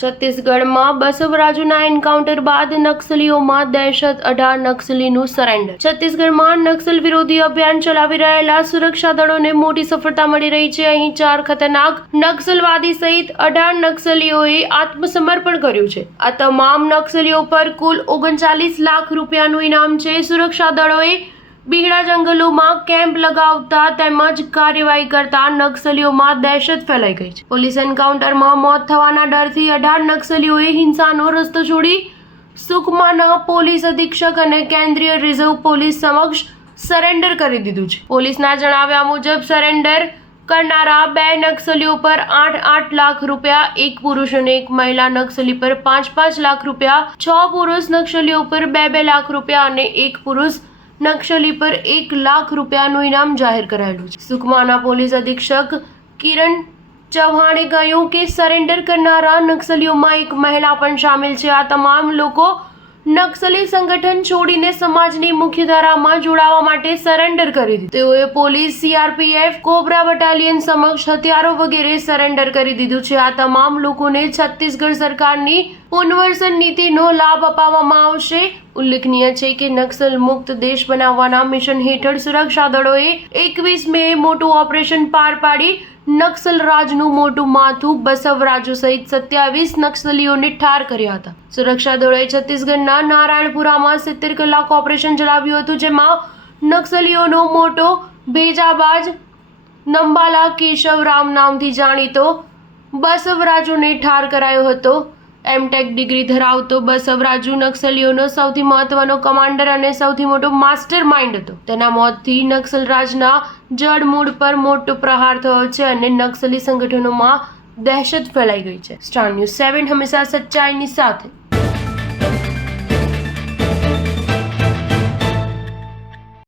છત્તીસગઢમાં બસવરાજુના એન્કાઉન્ટર બાદ નક્સલીઓમાં દહેશત, 18 નક્સલીનું સરેન્ડર. છત્તીસગઢમાં નક્સલ વિરોધી અભિયાન ચલાવી રહેલા સુરક્ષા દળોને મોટી સફળતા મળી રહી છે. અહીં 4 ખતરનાક નક્સલવાદી સહિત 18 નક્સલીઓએ આત્મસમર્પણ કર્યું છે. આ તમામ નક્સલીઓ પર કુલ 39 લાખ રૂપિયાનું ઇનામ છે. સુરક્ષા દળોએ બીગડા જંગલોમાં કેમ્પ લગાવતા તેમજ કાર્યવાહી કરતા નક્સલીઓમાં દહેશત ફેલાઈ ગઈ છે. પોલીસ એન્કાઉન્ટરમાં મોત થવાના ડરથી 18 નક્સલીઓએ હિંસાનો રસ્તો છોડી સુકમાના પોલીસ અધિક્ષક અને કેન્દ્રીય રિઝર્વ પોલીસ સમક્ષ સરેન્ડર કરી દીધું છે. પોલીસના જણાવ્યા મુજબ સરેન્ડર કરનારા 2 નક્સલીઓ પર 8 લાખ રૂપિયા, 1 પુરુષ અને 1 મહિલા નક્સલી પર 5 લાખ રૂપિયા, 6 પુરુષ નક્સલીઓ પર 2 લાખ રૂપિયા અને 1 પુરુષ નક્સલી પર 1 લાખ રૂપિયાનું ઇનામ જાહેર કરાયેલું છે. સુકમાના પોલીસ અધિક્ષક કિરણ ચૌહાણે કહ્યું કે સરેન્ડર કરનારા નક્સલીઓમાં 1 મહિલા પણ સામેલ છે. આ તમામ લોકો નક્સલી સંગઠન છોડીને સમાજની મુખ્યધારામાં જોડાવા માટે સરેન્ડર કરી દીધું. તેઓએ પોલીસ, CRPF, કોબરા બટાલિયન સમક્ષ હથિયારો વગેરે સરેન્ડર કરી દીધું છે. આ તમામ લોકોને છત્તીસગઢ સરકારની પુનર્વસન નીતિનો લાભ અપાવવામાં આવશે. ઉલ્લેખનીય છે કે નક્સલ મુક્ત દેશ બનાવવાના મિશન હેઠળ સુરક્ષા દળોએ 21 મે મોટું ઓપરેશન પાર પાડી નક્સલ રાજનું મોટું માથું બસવરાજુ સહિત 27 નક્સલીઓને ઠાર કર્યા હતા. સુરક્ષા દળોએ છત્તીસગઢના નારાયણપુરામાં 70 કલાક ઓપરેશન ચલાવ્યું હતું, જેમાં નક્સલીઓનો મોટો ભેજાબાજ નંબાલા કેશવરામ નામથી જાણીતો બસવરાજુને ઠાર કરાયો હતો. એમટેક ડિગ્રી ધરાવતો બસવરાજુ નક્સલીઓનો સૌથી મહત્વનો કમાન્ડર અને સૌથી મોટો માસ્ટર માઇન્ડ હતો. તેના મોતથી નક્સલ રાજના જડમૂળ પર મોટો પ્રહાર થયો છે અને નક્સલી સંગઠનોમાં દહેશત ફેલાઈ ગઈ છે. સ્ટાર ન્યૂઝ 7 હંમેશા સચ્ચાઈની સાથે.